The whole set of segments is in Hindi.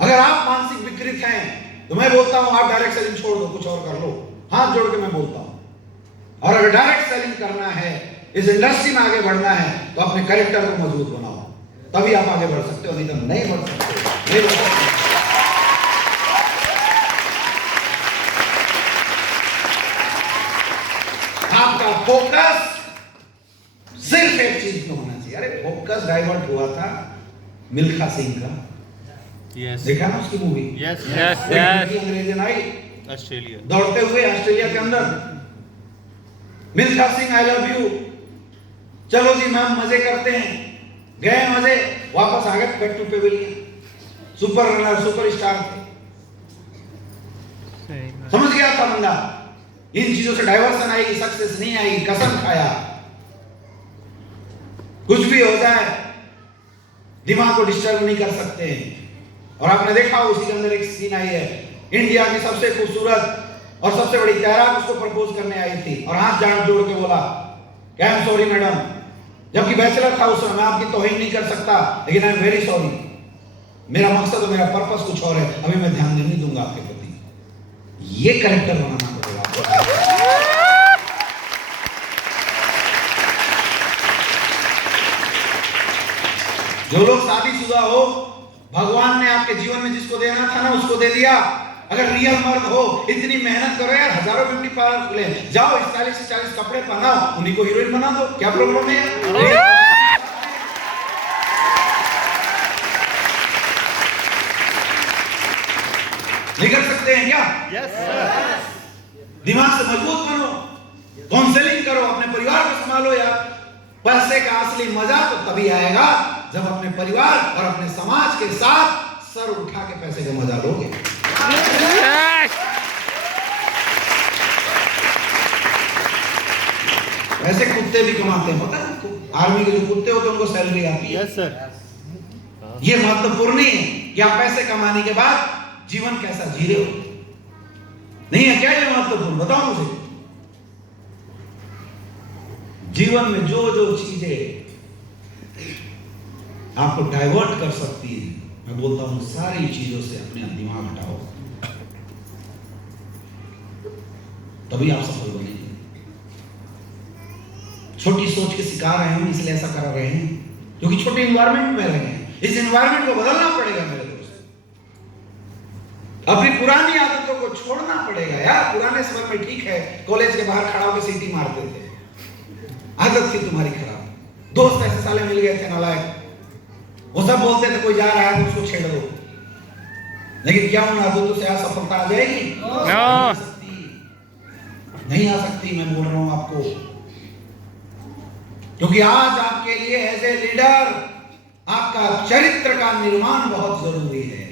अगर आप मानसिक विकृत हैं तो मैं बोलता हूं आप डायरेक्ट सेलिंग छोड़ दो, कुछ और कर लो। हाथ जोड़ के मैं बोलता हूं। और अगर डायरेक्ट सेलिंग करना है, इस इंडस्ट्री में आगे बढ़ना है, तो अपने कैरेक्टर को मजबूत बनाओ, तभी आप आगे बढ़ सकते हो, नहीं तो नहीं बढ़ सकते, नहीं बढ़ सकते। आपका फोकस सिर्फ एक चीज पे होना चाहिए। अरे फोकस डाइवर्ट हुआ था मिल्खा सिंह का, देखा ना उसकी मूवी? यस अंग्रेजन आई ऑस्ट्रेलिया, दौड़ते हुए ऑस्ट्रेलिया के अंदर, Milkha Singh I love you, चलो जी मैम मजे करते हैं, गए मजे, वापस आ गए back to pavilion. Super runner, super star थे, समझ गया था बंदा इन चीजों से डाइवर्सन आएगी, सक्सेस नहीं आएगी, कसम खाया। कुछ भी हो जाए दिमाग को डिस्टर्ब नहीं कर सकते। और आपने देखा उसी के अंदर एक सीन आई है, इंडिया की सबसे खूबसूरत और सबसे बड़ी तैराक उसको प्रपोज करने आई थी और हाथ जान जोड़ के बोला कि आई एम सॉरी मैडम, जबकि बैचलर था उस समय, मैं आपकी तौहीन नहीं कर सकता, लेकिन आई एम वेरी सॉरी, मेरा मकसद और मेरा पर्पस कुछ और है, अभी मैं ध्यान नहीं दूंगा आपके प्रति। ये कैरेक्टर बनाना पड़ेगा। जो लोग शादीशुदा हो, भगवान ने आपके जीवन में जिसको देना था ना उसको दे दिया। अगर रियल मर्द हो, इतनी मेहनत करो यार, हजारों ब्यूटी पार्लर खुले, जाओ 41 से 40 कपड़े पहनाओ, उन्हीं को हीरोइन बना दो, क्या प्रॉब्लम है? नहीं कर सकते हैं क्या? यस दिमाग से मजबूत बनो, काउंसलिंग करो, अपने परिवार को संभालो यार। पैसे का असली मजा तो तभी आएगा जब अपने परिवार और अपने समाज के साथ सर उठा के पैसे का मजा लोगे। वैसे कुत्ते भी कमाते हैं, पता है आपको? आर्मी के जो कुत्ते होते हैं उनको सैलरी आती है। Yes sir. ये महत्वपूर्ण नहीं है कि आप पैसे कमाने के बाद जीवन कैसा जी रहे हो, नहीं है क्या ये महत्वपूर्ण? बताओ मुझे। जीवन में जो जो चीजें आपको डाइवर्ट कर सकती है, मैं बोलता हूं सारी चीजों से अपने दिमाग हटाओ, तभी आप सफल बनेंगे। छोटी सोच के शिकार हैं हम, इसलिए ऐसा कर रहे हैं क्योंकि छोटे एनवायरनमेंट में रहे हैं। इस एनवायरनमेंट को बदलना पड़ेगा मेरे दोस्त, अपनी पुरानी आदतों को छोड़ना पड़ेगा यार। पुराने समय में ठीक है, कॉलेज के बाहर खड़ा होकर सीटी मारते थे, आदत थी तुम्हारी खराब, दोस्त ऐसे साले मिल गए थे नालायक, वो सब बोलते थे कोई जा रहा है तो उसको छेड़ दो, लेकिन क्या उन आदतों से असफलता आ जाएगी? नहीं आ सकती। मैं बोल रहा हूं आपको, क्योंकि आज आपके लिए एज ए लीडर आपका चरित्र का निर्माण बहुत जरूरी है।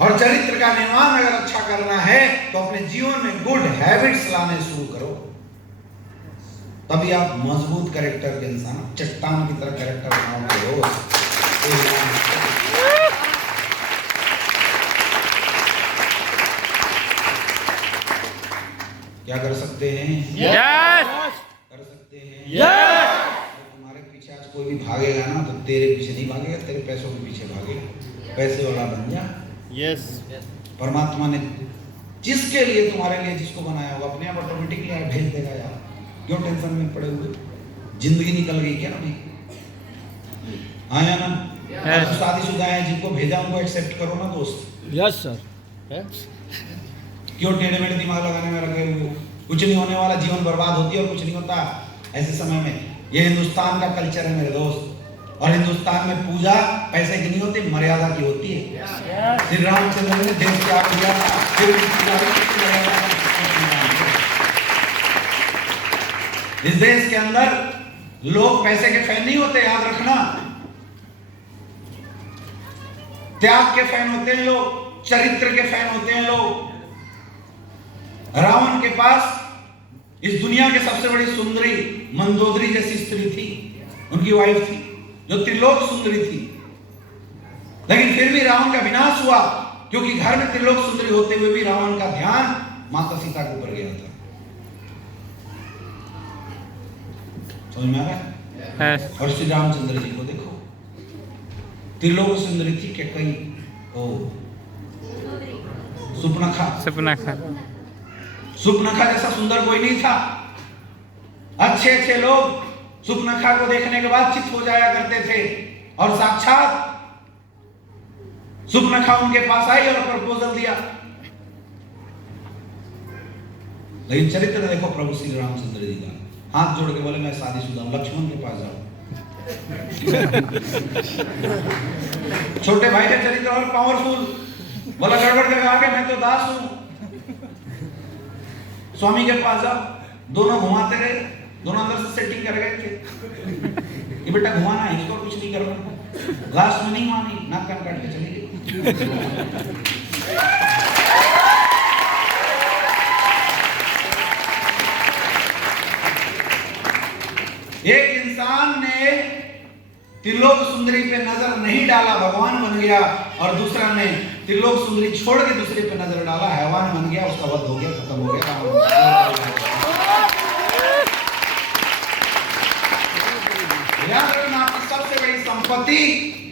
और चरित्र का निर्माण अगर अच्छा करना है तो अपने जीवन में गुड हैबिट्स लाने शुरू करो, तभी आप मजबूत कैरेक्टर के इंसान, चट्टान की तरह कैरेक्टर बनाओगे हो। क्या कर सकते हैं? कर सकते हैं। तुम्हारे पीछे आज कोई भी भागेगा ना तो तेरे पीछे नहीं भागेगा, तेरे पैसों के पीछे भागेगा। पैसे वाला बन जा। यस परमात्मा ने जिसके लिए, तुम्हारे लिए जिसको बनाया होगा, अपने आप ऑटोमेटिकली भेज देगा यार। क्यों टेंशन में पड़े हुए? जिंदगी निकल गई क्या? नहीं आया ना? तो शादीशुदा है, जिनको भेजा उनको एक्सेप्ट करो ना दोस्त। Yes sir. क्यों टेढ़े मेढ़े दिमाग लगाने में लगे हुए? कुछ नहीं होने वाला, जीवन बर्बाद होती है और कुछ नहीं होता ऐसे समय में। ये हिंदुस्तान का कल्चर है मेरे दोस्त, और हिंदुस्तान में पूजा पैसे की नहीं होती, मर्यादा की होती है। श्री रामचंद्र ने देश त्याग किया था, फिर इस देश के अंदर लोग पैसे के फैन नहीं होते, याद रखना। त्याग के फैन होते हैं लोग, चरित्र के फैन होते हैं लोग। रावण के पास इस दुनिया के सबसे बड़ी सुंदरी मंदोदरी जैसी स्त्री थी, उनकी वाइफ थी, जो त्रिलोक सुंदरी थी, लेकिन फिर भी रावण का विनाश हुआ, क्योंकि घर में त्रिलोक सुंदरी होते हुए भी रावण का ध्यान माता सीता के ऊपर गया था। समझ में आ रहा है? और श्री रामचंद्र जी को देखो, त्रिलोक सुंदरी थी कि कई ओ सुपनखा। सुपनखा जैसा सुंदर कोई नहीं था। अच्छे अच्छे लोग सुपनखा को देखने के बाद चित्त हो जाया करते थे और साक्षात सुपनखा उनके पास आई और प्रपोजल दिया। लेकिन चरित्र देखो प्रभु श्री रामचंद्र जी का, हाथ जोड़ के बोले मैं शादीशुदा हूं, लक्ष्मण के पास जाओ। छोटे भाई का चरित्र और पावरफुल, बोला गड़बड़ जगह आ गए, मैं तो दास हूं, स्वामी के पास जाओ। दोनों घुमाते रहे, दोनों अंदर से सेटिंग कर गए थे ये बेटा घुमाना है, इसको कुछ नहीं करना। लास्ट में नहीं मानी, नाक कान काट के चली गई। एक इंसान ने त्रिलोक सुंदरी पे नजर नहीं डाला, भगवान बन गया, और दूसरा ने त्रिलोक सुंदरी छोड़ के दूसरे पे नजर डाला, हैवान बन गया, उसका वध हो गया, खत्म हो गया। याद रखना, आपकी सबसे बड़ी संपत्ति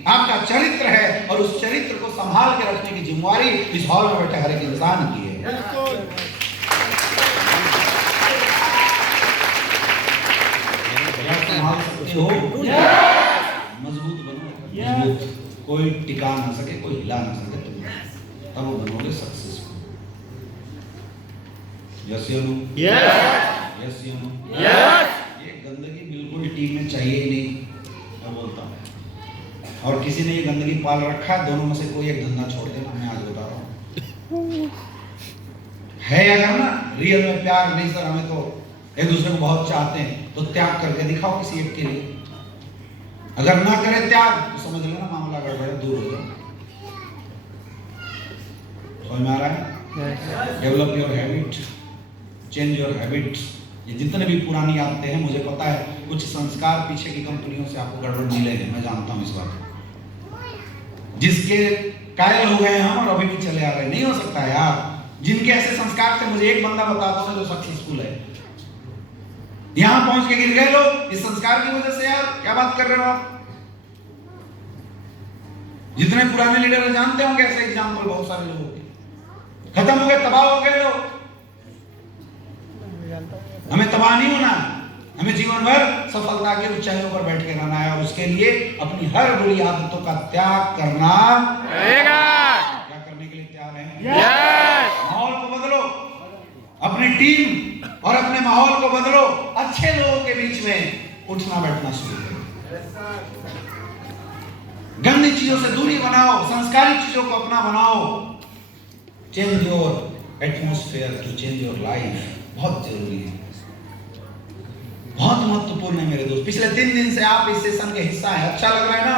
आपका चरित्र है, और उस चरित्र को संभाल के रखने की जिम्मेवारी इस हॉल में बैठे हर एक इंसान की है। संभाल सकते हो, मजबूत बनो, मजबूत, कोई टिका ना सके, कोई हिला ना सके, तुम तब बनोगे सक्सेसफुल। यस या नो? यस या नो? ये गंदगी बिल्कुल टीम में चाहिए ही नहीं, मैं बोलता हूँ। और किसी ने ये गंदगी पाल रखा है, दोनों में से कोई एक धंधा छोड़ देना, मैं आज बता रहा हूँ। है अगर ना रियल में प्यार नहीं सर, हमें तो एक दूसरे को बहुत चाहते हैं, तो त्याग करके दिखाओ किसी एक के लिए। अगर ना करे त्याग तो समझ लेना मामला गड़बड़, दूर हो जाओ। समझ में आ रहा है? Develop your habit, change your habits. ये जितने भी पुरानी आदतें हैं, मुझे पता है कुछ संस्कार पीछे की कंपनियों से आपको गड़बड़ मिले हैं, मैं जानता हूं इस बात, जिसके कायल हो गए हम और अभी भी चले आ रहे। नहीं हो सकता यार, जिनके ऐसे संस्कार थे, मुझे एक बंदा बता दो जो सक्सेसफुल है। यहां पहुंच के गिर गए लोग इस संस्कार की वजह से। यार क्या बात कर रहे हो आप? जितने पुराने लीडर जानते होंगे ऐसे एग्जाम्पल बहुत सारे लोगों के, खत्म हो गए, तबाह हो गए लोग। हमें तबाह नहीं होना, हमें जीवन भर सफलता के ऊंचाइयों पर बैठ के रहना है, और उसके लिए अपनी हर बुरी आदतों का त्याग करना पड़ेगा। क्या करने के लिए तैयार हैं? माहौल को बदलो, अपनी टीम और अपने माहौल को बदलो, अच्छे लोगों के बीच में उठना बैठना शुरू करो, गंदी चीजों से दूरी बनाओ, संस्कारी चीजों को अपना बनाओ। Change your atmosphere to change your life, बहुत जरूरी है, बहुत महत्वपूर्ण है मेरे दोस्त। पिछले 3 दिन से आप इस सेशन के हिस्सा हैं, अच्छा लग रहा है ना?